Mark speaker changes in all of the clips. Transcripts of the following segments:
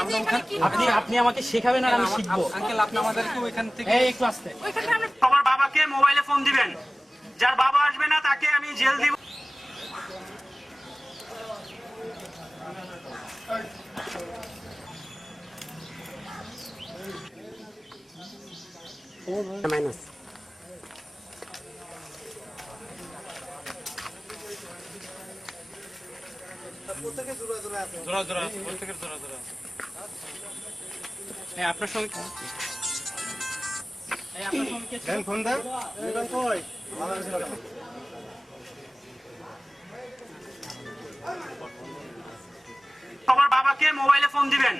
Speaker 1: আমরা
Speaker 2: আপনি আপনি আমাকে শেখাবেন আর আমি শিখব।
Speaker 1: আঙ্কেল আপনি আমাদেরকে ওইখান থেকে
Speaker 2: এই একটু আসতে।
Speaker 3: ওইখানে আমরা সবার বাবাকে মোবাইলে ফোন দিবেন। যার বাবা আসবে না তাকে আমি জেল দিব। মাইনাস।
Speaker 1: জোড়া জোড়া প্রত্যেকের জোড়া জোড়া আপনার সঙ্গে
Speaker 2: এই আপনার সঙ্গে কে
Speaker 3: সবার বাবাকে মোবাইলে ফোন দিবেন।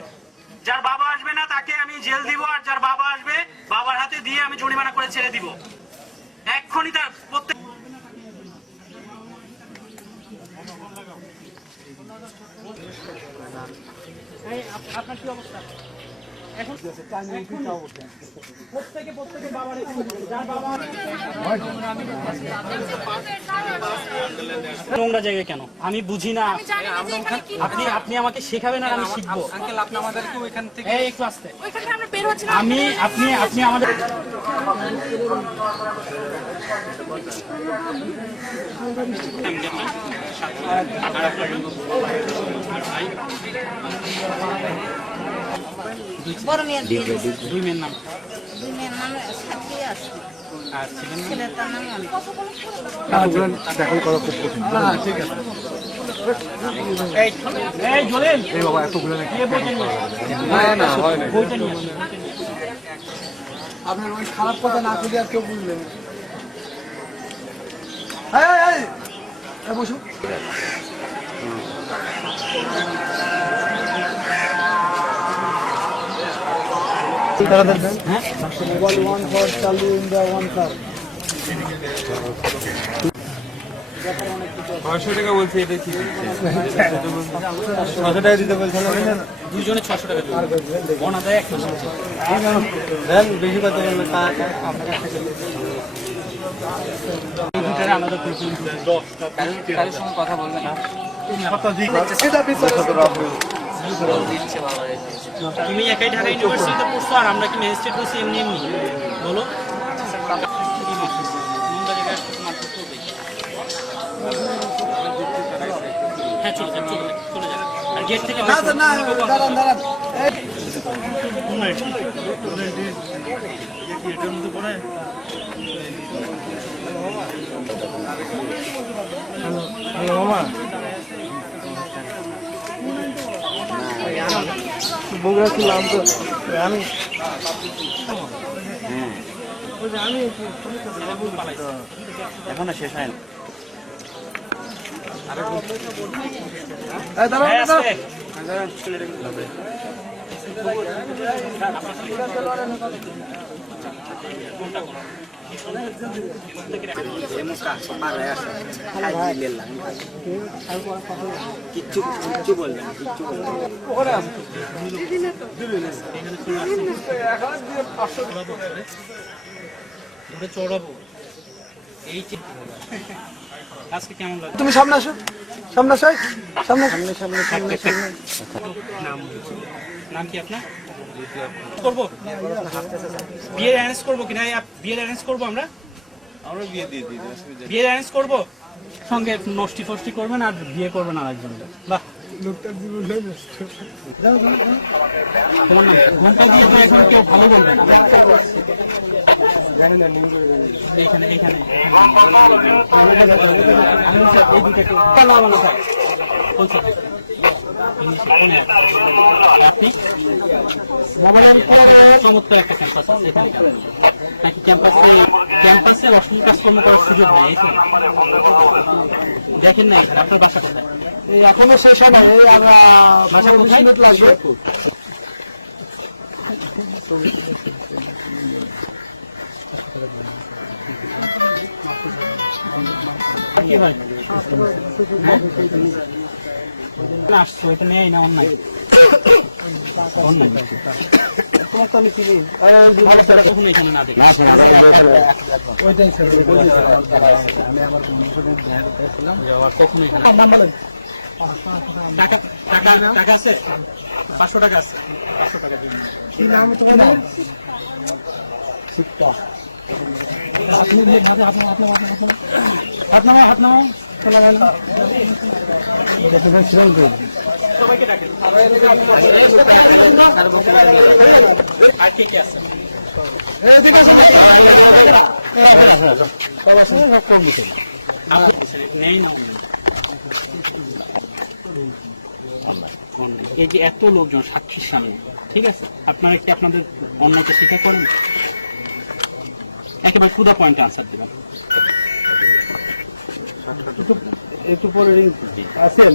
Speaker 3: যার বাবা আসবে না তাকে আমি জেল দিব আর যার বাবা আসবে বাবার হাতে দিয়ে আমি জরিমানা করে ছেড়ে দিব। এক্ষুনি তার প্রত্যেক
Speaker 2: আপনার কি অবস্থা? এখন এখন প্রত্যেকে প্রত্যেকে বাবার যার বাবা নোংরা জায়গায় কেন? আমি বুঝি না। আপনি আপনি আমাকে শেখাবেন আর আমি শিখব।
Speaker 1: আঙ্কেল আপনি আমাদেরকে ওইখান থেকে
Speaker 2: এই একটু আসতে।
Speaker 3: ওইখানে আমরা বের হচ্ছি
Speaker 2: আমি আপনি আপনি আমাদের
Speaker 4: বড় মেয়ের বিয়ে দিয়েছে।
Speaker 2: দুই মেয়ের নাম?
Speaker 4: দুই মেয়ের নামে সাথে আছে
Speaker 2: আর ছিলেন
Speaker 4: ছেলেটার নামে অনেক
Speaker 2: এই এই জলেন এই বাবা এতগুলো নাকি না না হয় না বইটা নিয়ে আসুন, বইটা নিয়ে আসুন।
Speaker 5: আপনার ওই খারাপ কথা না খুঁজে আর কেউ বুঝলেন বসুন। মোবাইল চালু ইন দ্য ওয়ান কার
Speaker 1: টাকা বলছি এটা কি?
Speaker 5: ছশো টাকা দিতে বলছেন
Speaker 2: দুইজনে ছশো টাকা
Speaker 5: বেশি কথা।
Speaker 1: কারোর সঙ্গে বলবেন না।
Speaker 2: তুমি একাই ঢাকা ইউনিভার্সিটিতে পড়ছো আর আমরা কি ম্যাজিস্ট্রেট হয়েছি এমনি এমনি বলো। হ্যাঁ চলে যান চলে চলে যান আর গেট থেকে।
Speaker 5: দাঁড়ান দাঁড়ান বগুড়া ছিলাম তো? আমি
Speaker 2: এখনও শেষ হয় না।
Speaker 5: এই
Speaker 2: চড়াবো এই আজকে কেমন লাগে
Speaker 5: তুমি সামনে আসো সামনে আসো। সামনে সামনে সামনে সামনে।
Speaker 2: নাম কি আপনার? করব? বিয়ের অ্যারেঞ্জ করব কিনা বিয়ের অ্যারেঞ্জ করব আমরা?
Speaker 1: আমরা বিয়ে দিয়ে দিই
Speaker 2: বিয়ের অ্যারেঞ্জ করব? সঙ্গে নষ্টি ফষ্টি করবেন আর বিয়ে করবেন আর একজন। বাহ। তোমার নাম ঘণ্টা দিয়ে তো এখন কেউ ভালো বলবে না
Speaker 5: জানি না করে জানি
Speaker 2: এখানে এখানে। আমি এই দুটো ভালো ভালো স্যার বলছি ইংলিশে কোনে আছে? আপনি মোবাইলে চমৎকার একটা ক্যাম্পাস আছে এখানে নাকি ক্যাম্পাসে ক্যাম্পাসে অশ্লীল কাজকর্ম করার সুযোগ নেই দেখেন না এখানে আপনার বাসা কোথায়
Speaker 5: এখনও শেষ হয় আমরা
Speaker 2: বাসা কোথায়
Speaker 5: লাগবে
Speaker 2: হয় আসছো এটা নেই না অন্যায়
Speaker 5: তোমার তো আমি
Speaker 2: না দেখে আমি আমার টাকা আছে পাঁচশো টাকা আছে পাঁচশো টাকা দিন
Speaker 5: তুমি নাম শিক্ষা
Speaker 2: এই যে এত লোকজন সাক্ষীর সামনে ঠিক আছে? আপনারা কি আপনাদের অন্যকে স্বীকার করেন? একেবারে কুদা পয়েন্ট আনসার দেবেন
Speaker 5: একটু পরে আছে
Speaker 2: করেন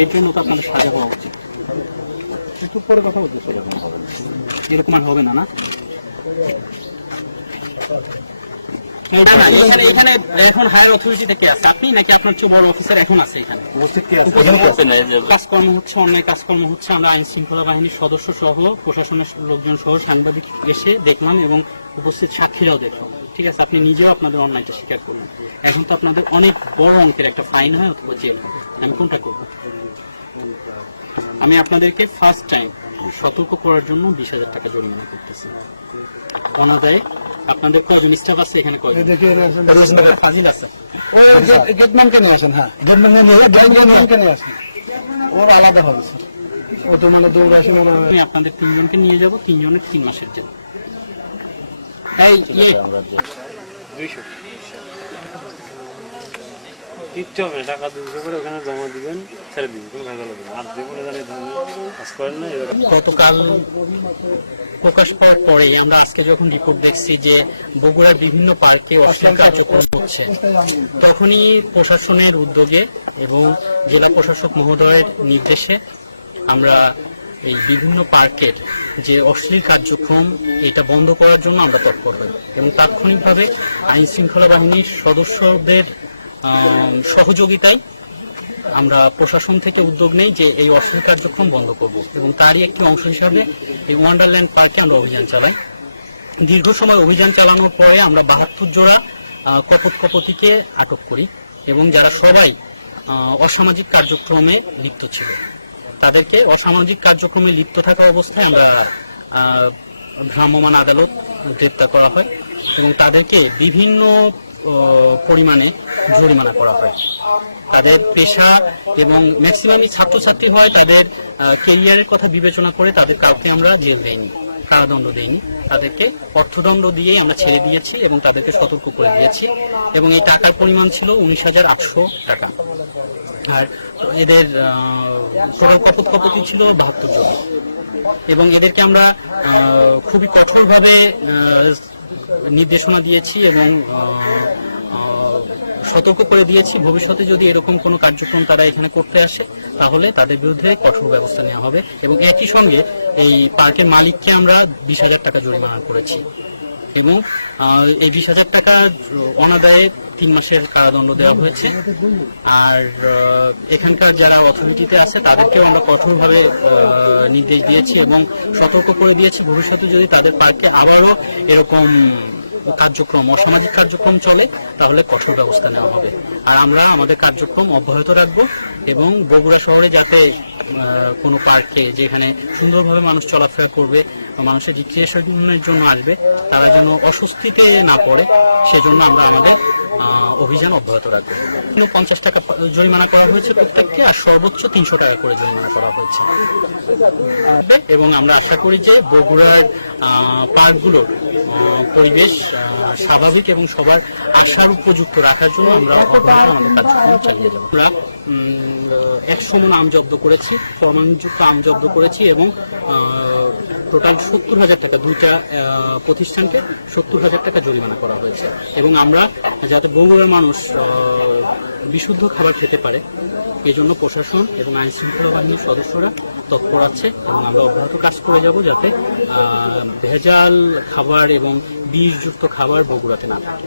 Speaker 2: এর জন্য তো আপনাদের সাজা হওয়া উচিত।
Speaker 5: একটু পরে কথা বলতে
Speaker 2: এরকম হবে না, না, এখানে এখানে এখন হায়ার অথরিটি থেকে আছে? আপনি নাকি আপনার চেয়ে বড় অফিসার এখন আছে এখানে?
Speaker 5: উপস্থিত কি আছে?
Speaker 2: কাজকর্ম হচ্ছে অনেক কাজকর্ম হচ্ছে। আমরা আইন শৃঙ্খলা বাহিনীর সদস্য সহ প্রশাসনের লোকজন সহ সাংবাদিক এসে দেখলাম এবং উপস্থিত সাক্ষীরাও দেখলাম। ঠিক আছে আপনি নিজেও আপনাদের অন্যায়টা স্বীকার করলেন। এখন তো আপনাদের অনেক বড় অঙ্কের একটা ফাইন হয় অথবা জেল আমি কোনটা করব? আমি আপনাদেরকে ফার্স্ট টাইম সতর্ক করার জন্য বিশ হাজার টাকা জরিমানা করতেছি। অনাদায়ে আপনাদের কজন স্টাফ আছে এখানে কজন
Speaker 5: দেখি
Speaker 2: ফাজিল আছে।
Speaker 5: গেটম্যান কেন আসেন? হ্যাঁ গেটম্যান কেন আসেন? ওর আলাদা হবে ও তো মানে দৌড়
Speaker 2: আমি আপনাদের তিনজনকে নিয়ে যাব তিনজনের তিন মাসের জন্য। এই
Speaker 6: হবে, টাকা ওখানে জমা দিবেন, ছেড়ে দিবেন, কোনো ভেজাল হবে আর জানি কাজ করেন না
Speaker 2: গতকাল প্রকাশ পাওয়ার আমরা আজকে যখন রিপোর্ট দেখছি যে বগুড়ার বিভিন্ন পার্কে অশ্লীল কার্যক্রম হচ্ছে, তখনই প্রশাসনের উদ্যোগে এবং জেলা প্রশাসক মহোদয়ের নির্দেশে আমরা এই বিভিন্ন পার্কের যে অশ্লীল কার্যক্রম, এটা বন্ধ করার জন্য আমরা তৎপর হই এবং তাৎক্ষণিকভাবে আইন শৃঙ্খলা বাহিনীর সদস্যদের সহযোগিতায় আমরা প্রশাসন থেকে উদ্যোগ নেই যে এই অশ্লীল কার্যক্রম বন্ধ করব এবং তারই একটি অংশ হিসাবে এই ওয়ান্ডারল্যান্ড পার্কে আমরা অভিযান চালাই। দীর্ঘ সময় অভিযান চালানোর পরে আমরা বাহাত্তর জোড়া কপট কপতিকে আটক করি এবং যারা সবাই অসামাজিক কার্যক্রমে লিপ্ত ছিল, তাদেরকে অসামাজিক কার্যক্রমে লিপ্ত থাকা অবস্থায় আমরা ভ্রাম্যমাণ আদালত গ্রেপ্তার করা হয় এবং তাদেরকে বিভিন্ন পরিমাণে জরিমানা করা হয়। তাদের পেশা এবং ম্যাক্সিমামই ছাত্রছাত্রী হয়, তাদের কেরিয়ারের কথা বিবেচনা করে তাদের কাউকে আমরা জেল দেইনি, কারাদণ্ড দেইনি। তাদেরকে অর্থদণ্ড দিয়ে আমরা ছেড়ে দিয়েছি এবং তাদেরকে সতর্ক করে দিয়েছি এবং এই টাকার পরিমাণ ছিল উনিশ হাজার আটশো টাকা। আর এদের টোটাল কপত কপতি ছিল বাহাত্তর জন। এবং এদেরকে আমরা খুবই কঠোরভাবে নির্দেশনা দিয়েছি এবং সতর্ক করে দিয়েছি। ভবিষ্যতে যদি এরকম কোনো কার্যক্রম তারা এখানে করতে আসে, তাহলে তাদের বিরুদ্ধে কঠোর ব্যবস্থা নেওয়া হবে এবং একই সঙ্গে এই পার্কের মালিককে আমরা বিশ হাজার টাকা জরিমানা করেছি এবং এই বিশ হাজার টাকা অনাদায়ে তিন মাসের কারাদণ্ড দেওয়া হয়েছে। আর এখানকার যারা অথরিটিতে আছে, তাদেরকেও আমরা কঠোরভাবে নির্দেশ দিয়েছি এবং সতর্ক করে দিয়েছি। ভবিষ্যতে যদি তাদের পার্কে আবারও এরকম কার্যক্রম, অসামাজিক কার্যক্রম চলে, তাহলে কঠোর ব্যবস্থা নেওয়া হবে। আর আমরা আমাদের কার্যক্রম অব্যাহত রাখব এবং বগুড়া শহরে যাতে কোনো পার্কে যেখানে সুন্দরভাবে মানুষ চলাফেরা করবে মানুষের রিক্রিয়েশনের জন্য আসবে, তারা যেন অস্বস্তিতে না পড়ে, সেজন্য আমরা আমাদের অভিযান অব্যাহত রাখবে। পঞ্চাশ টাকা জরিমানা করা হয়েছে প্রত্যেককে আর সর্বোচ্চ তিনশো টাকা করে জরিমানা করা হয়েছে। এবং আমরা আশা করি যে বগুড়ার আহ, পার্কগুলোর পরিবেশ স্বাভাবিক এবং সবার আশার উপযুক্ত রাখার জন্য আমরা কার্যক্রম একশো মন আম জব্দ করেছি প্রমাণযুক্ত আম জব্দ করেছি এবং টোটাল সত্তর হাজার টাকা দুইটা প্রতিষ্ঠানকে সত্তর হাজার টাকা জরিমানা করা হয়েছে। এবং আমরা যাতে বগুড়ার মানুষ বিশুদ্ধ খাবার খেতে পারে এই জন্য প্রশাসন এবং আইন শৃঙ্খলা বাহিনীর সদস্যরা তৎপর আছে এবং আমরা অব্যাহত কাজ করে যাব যাতে ভেজাল খাবার এবং বিষযুক্ত খাবার বগুড়াতে না থাকে।